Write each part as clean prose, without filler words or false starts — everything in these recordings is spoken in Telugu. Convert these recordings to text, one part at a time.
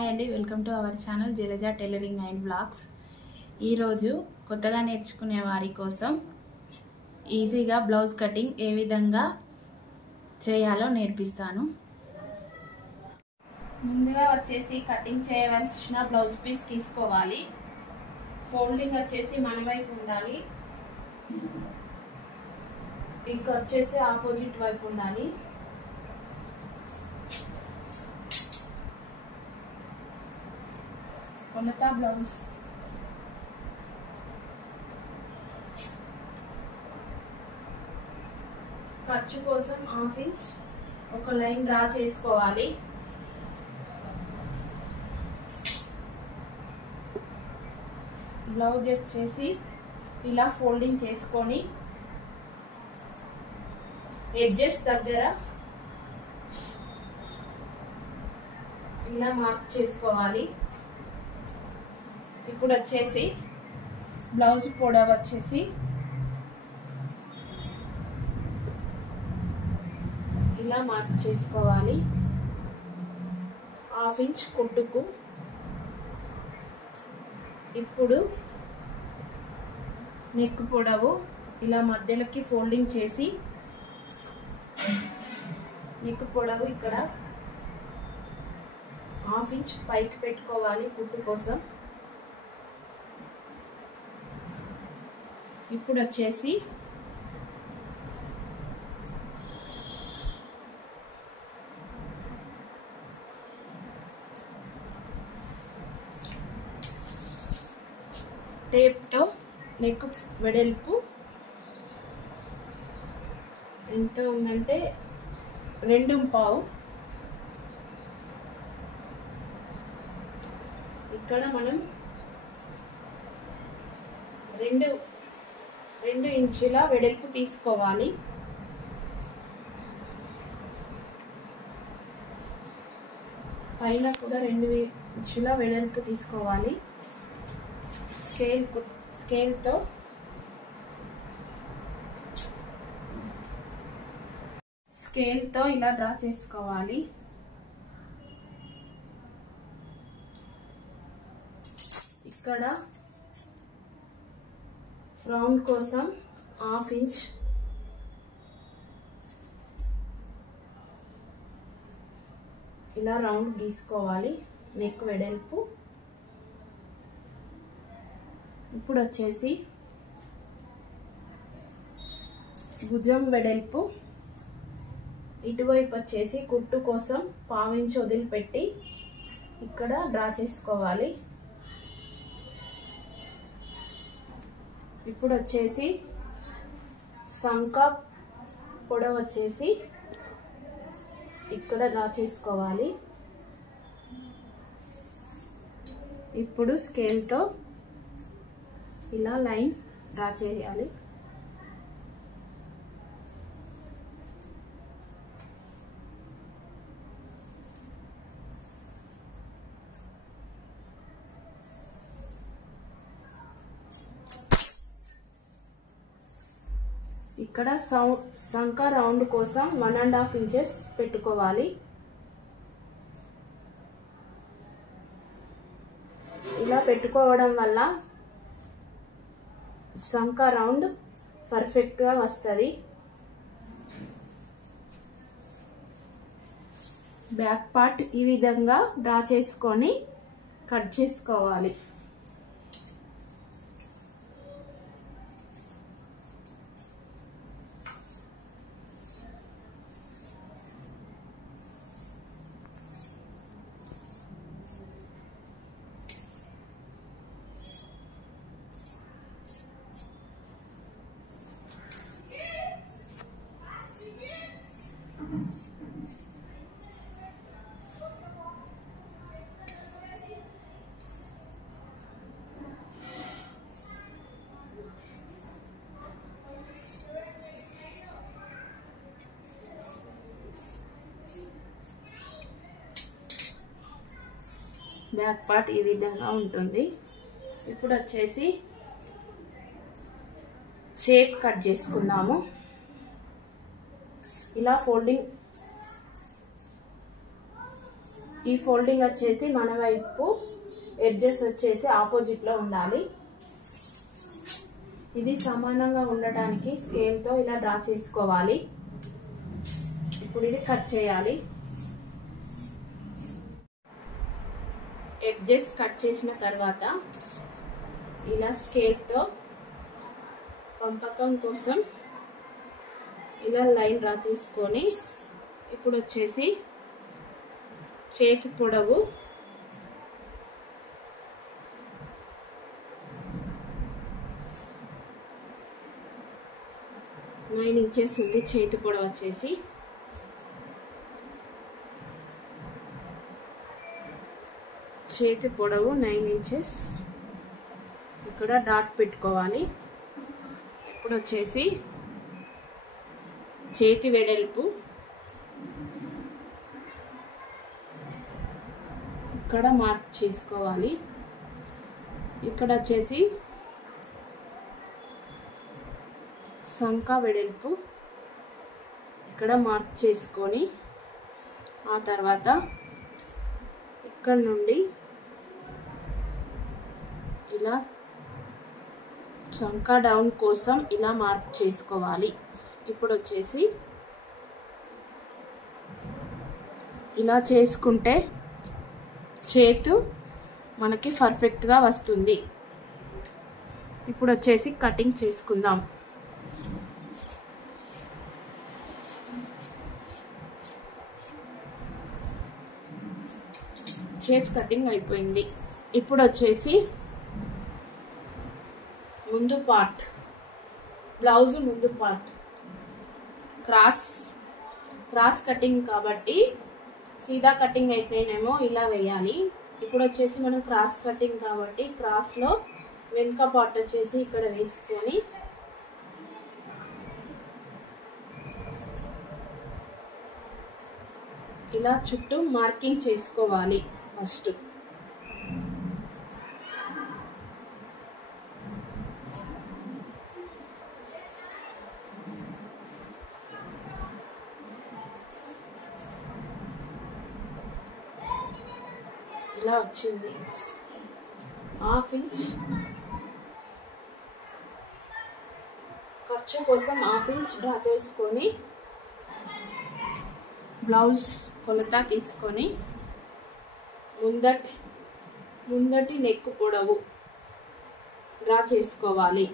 హాయ్ అండి, welcome to our channel Jalaja tailoring and blogs. ఈరోజు కొత్తగా నేర్చుకునే వారి కోసం ఈజీగా బ్లౌజ్ కటింగ్ ఏ విధంగా చేయాలో నేర్పిస్తాను. ముందుగా వచ్చేసి కటింగ్ చేయవలసిన బ్లౌజ్ పీస్ తీసుకోవాలి. ఫోల్డింగ్ వచ్చేసి మన వైపు ఉండాలి, ఇంకా వచ్చేసి ఆపోజిట్ వైపు ఉండాలి. కొలత బ్లౌజ్ ఖర్చు కోసం హాఫ్ ఇంచ్ ఒక లైన్ డ్రా చేసుకోవాలి. బ్లౌజ్ వచ్చేసి ఇలా ఫోల్డింగ్ చేసుకొని ఎడ్జెస్ దగ్గర ఇలా మార్క్ చేసుకోవాలి. ఇప్పుడు వచ్చేసి బ్లౌజ్ పొడవు వచ్చేసి ఇలా మార్క్ చేసుకోవాలి. హాఫ్ ఇంచ్ కుట్టుకు. ఇప్పుడు నెక్ పొడవు ఇలా మధ్యలోకి ఫోల్డింగ్ చేసి నెక్ పొడవు ఇక్కడ హాఫ్ ఇంచ్ పైకి పెట్టుకోవాలి కుట్టు కోసం. ఇప్పుడు వచ్చేసి టేప్తో నెక్ వెడల్పు ఎంత ఉందంటే 2.5. ఇక్కడ మనం 2 ఇంచుల వెడల్పు తీసుకోవాలి. పైన కూడా 2 ఇంచుల వెడల్పు తీసుకోవాలి. స్కేల్తో ఇలా డ్రా చేసుకోవాలి. ఇక్కడ రౌండ్ కోసం హాఫ్ ఇంచ్ ఇలా రౌండ్ గీసుకోవాలి నెక్ వెడల్పు. ఇప్పుడు వచ్చేసి భుజం వెడల్పు ఇటువైపు వచ్చేసి కుట్టు కోసం పావించి వదిలిపెట్టి ఇక్కడ డ్రా చేసుకోవాలి. ఇప్పుడు వచ్చేసి సంక పొడవు వచ్చేసి ఇక్కడ డ్రా చేసుకోవాలి. ఇప్పుడు స్కేల్తో ఇలా లైన్ డ్రా చేయాలి. ఇక్కడ సంక రౌండ్ కోసం 1.5 ఇంచెస్ పెట్టుకోవాలి. ఇలా పెట్టుకోవడం వల్ల సంక రౌండ్ పర్ఫెక్ట్ గా వస్తుంది. బ్యాక్ పార్ట్ ఈ విధంగా డ్రా చేసుకొని కట్ చేసుకోవాలి. బ్యాక్ పార్ట్ ఈ విధంగా ఉంటుంది. ఇప్పుడు వచ్చేసి షేప్ కట్ చేసుకుందాము. ఇలా ఫోల్డింగ్ ఈ ఫోల్డింగ్ వచ్చేసి మన వైపు ఎడ్జెస్ వచ్చేసి ఆపోజిట్ లో ఉండాలి. ఇది సమానంగా ఉండటానికి స్కేల్ తో ఇలా డ్రా చేసుకోవాలి. ఇప్పుడు ఇది కట్ చేయాలి. ఎడ్జెస్ కట్ చేసిన తర్వాత ఇలా స్కేల్ తో పంపకం కోసం ఇలా లైన్ డ్రా చేసుకొని ఇప్పుడు వచ్చేసి చేతి పొడవు 9 ఇంచెస్ ఉంది. చేతి పొడవు వచ్చేసి చేతి పొడవు 9 ఇంచెస్. ఇక్కడ డాట్ పెట్టుకోవాలి. ఇప్పుడు వచ్చేసి చేతి వెడల్పు ఇక్కడ మార్క్ చేసుకోవాలి. ఇక్కడ వచ్చేసి సంక వెడల్పు ఇక్కడ మార్క్ చేసుకొని ఆ తర్వాత ఇక్కడ నుండి ఇలా సంక డౌన్ కోసం ఇలా మార్క్ చేసుకోవాలి. ఇప్పుడు వచ్చేసి ఇలా చేసుకుంటే చేతు మనకి పర్ఫెక్ట్గా వస్తుంది. ఇప్పుడు వచ్చేసి కటింగ్ చేసుకుందాం. చేతి కటింగ్ అయిపోయింది. ఇప్పుడు వచ్చేసి ముందు పార్ట్, బ్లౌజ్ ముందు పార్ట్ క్రాస్ కటింగ్ కాబట్టి సీదా కటింగ్ అయితేనేమో ఇలా వేయాలి. ఇప్పుడు వచ్చేసి మనం క్రాస్ కటింగ్ కాబట్టి క్రాస్ లో వెనుక పార్ట్ వచ్చేసి ఇక్కడ వేసుకొని ఇలా చుట్టూ మార్కింగ్ చేసుకోవాలి. ఫస్ట్ ఇలా వచ్చింది. 1/2 ఇంచ్ ఖర్చు కోసం 1/2 ఇంచ్ డ్రా చేసుకొని బ్లౌజ్ కొలత తీసుకొని ముందటి నెక్ పొడవు డ్రా చేసుకోవాలి.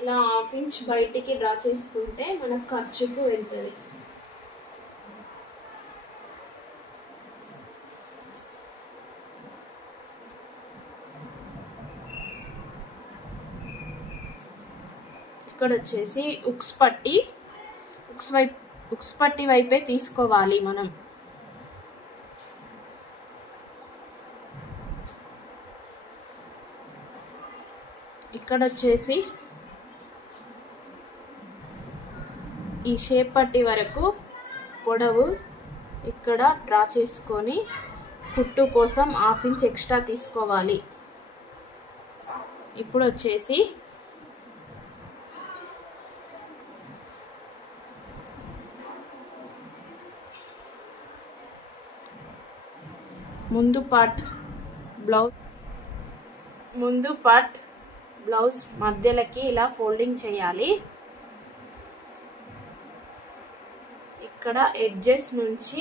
ఇలా 1/2 ఇంచ్ బయటికి డ్రా చేసుకుంటే మనకు ఖర్చుకు వెళ్తుంది. ఇక్కడ వచ్చేసి ఉక్స్ పట్టి వైపే తీసుకోవాలి మనం. ఇక్కడ వచ్చేసి ఈ షేప్ పట్టి వరకు పొడవు ఇక్కడ డ్రా చేసుకొని కుట్టు కోసం 1/2 ఇంచ్ ఎక్స్ట్రా తీసుకోవాలి. ఇప్పుడు వచ్చేసి ముందు పార్ట్ బ్లౌజ్ మధ్యలోకి ఇలా ఫోల్డింగ్ చేయాలి. ఇక్కడ ఎడ్జెస్ నుంచి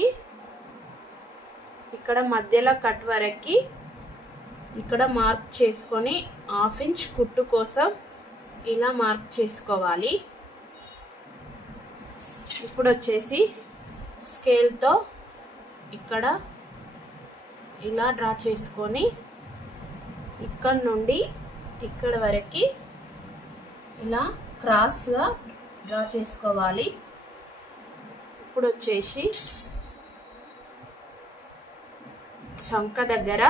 ఇక్కడ మధ్యలో కట్ వరకు ఇక్కడ మార్క్ చేసుకొని 1/2 ఇంచ్ కుట్టు కోసం ఇలా మార్క్ చేసుకోవాలి. ఇప్పుడు వచ్చేసి స్కేల్తో ఇక్కడ ఇలా డ్రా చేసుకొని ఇక్కడ నుండి ఇక్కడ వరకు ఇలా క్రాస్గా డ్రా చేసుకోవాలి. ఇప్పుడు వచ్చేసి చంక దగ్గర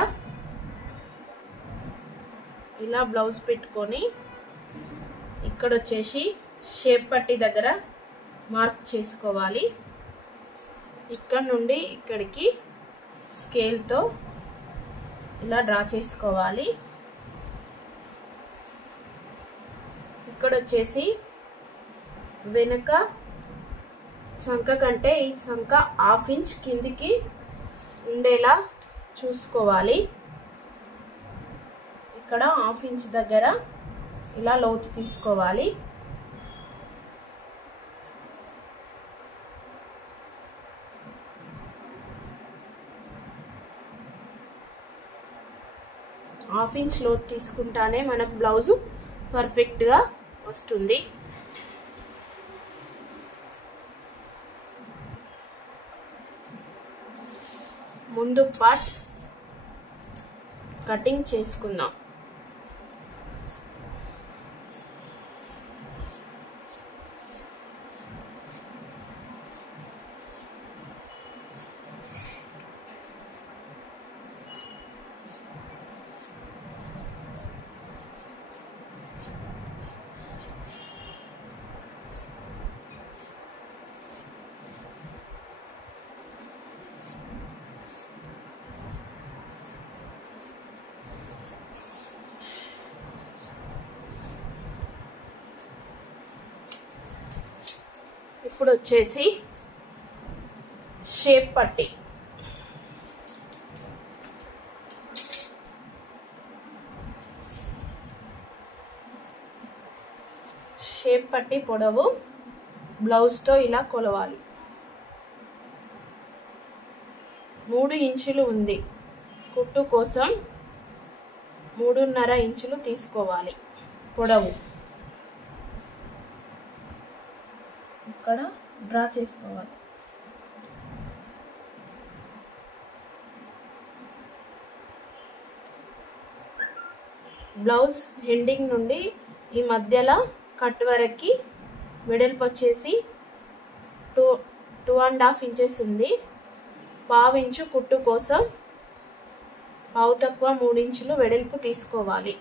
ఇలా బ్లౌజ్ పెట్టుకొని ఇక్కడ వచ్చేసి షేప్ పట్టి దగ్గర మార్క్ చేసుకోవాలి. ఇక్కడ నుండి ఇక్కడికి స్కేల్తో ఇలా డ్రా చేసుకోవాలి. ఇక్కడ వచ్చేసి వెనుక చంక కంటే ఈ చంక 1/2 ఇంచ్ కిందికి ఉండేలా చూసుకోవాలి. ఇక్కడ 1/2 ఇంచ్ దగ్గర ఇలా లోతు తీసుకోవాలి. హాఫ్ ఇంచ్ లోతు తీసుకుంటానే మనకు బ్లౌజ్ పర్ఫెక్ట్ గా వస్తుంది. ముందు పార్ట్ కటింగ్ చేసుకుందాం. ఇప్పుడు వచ్చేసి షేప్ పట్టీ. షేప్ పట్టీ పొడవు బ్లౌజ్ తో ఇలా కొలవాలి. 3 ఇంచులు ఉంది. కుట్టు కోసం 3.5 ఇంచులు తీసుకోవాలి పొడవు. ఇక్కడ డ్రా చేసుకోవాలి. బ్లౌజ్ ఎండింగ్ నుండి ఈ మధ్యలో కట్ వరకు వెడల్పు వచ్చేసి 2.5 ఇంచెస్ ఉంది. 1/2 ఇంచు కుట్టు కోసం పావు తక్కువ 3 ఇంచులు వెడల్పు తీసుకోవాలి.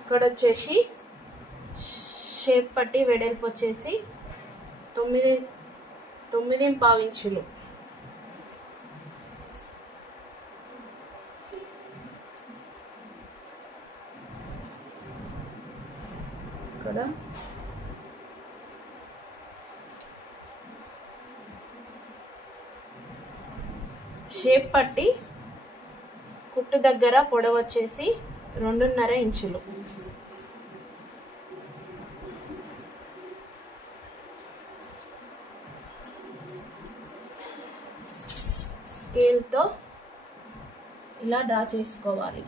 ఇక్కడ వచ్చేసి షేప్ పట్టి వెడల్పు వచ్చేసి 9.5 ఇంచులు. ఇక్కడ షేప్ పట్టి కుట్టు దగ్గర పొడవు వచ్చేసి 2.5 ఇంచులు. స్కేల్ తో ఇలా డ్రా చేసుకోవాలి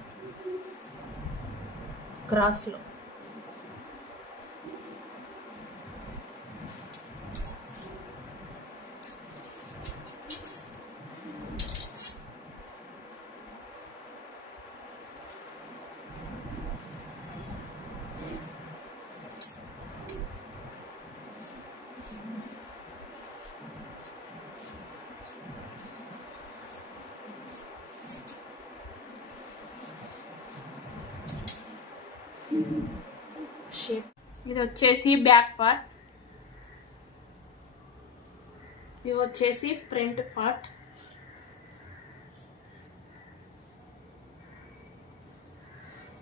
క్రాస్ లో. షేప్ ఇది వచ్చేసి బ్యాక్ పార్ట్, ఇవి వచ్చేసి ఫ్రంట్ పార్ట్.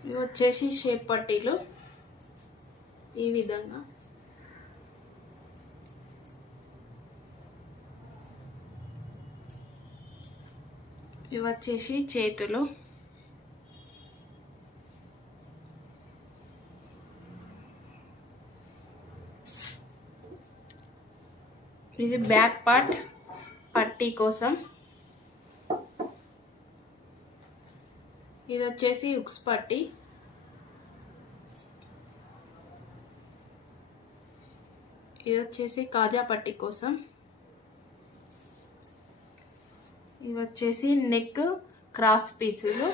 ఇవి వచ్చేసి షేప్ పట్టీలు. ఈ విధంగా ఇవి వచ్చేసి చేతులు. ఇది బ్యాక్ పార్ట్ పట్టీ కోసం. ఇది వచ్చేసి ఉక్స్ పట్టీ. ఇది వచ్చేసి కాజా పట్టీ కోసం. ఇవి వచ్చేసి నెక్ క్రాస్ పీసులు.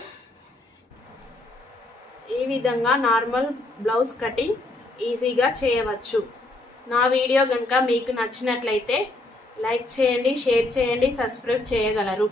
ఈ విధంగా నార్మల్ బ్లౌజ్ కటింగ్ ఈజీగా చేయవచ్చు. నా వీడియో కనుక మీకు నచ్చినట్లయితే లైక్ చేయండి, షేర్ చేయండి, సబ్స్క్రైబ్ చేయగలరు.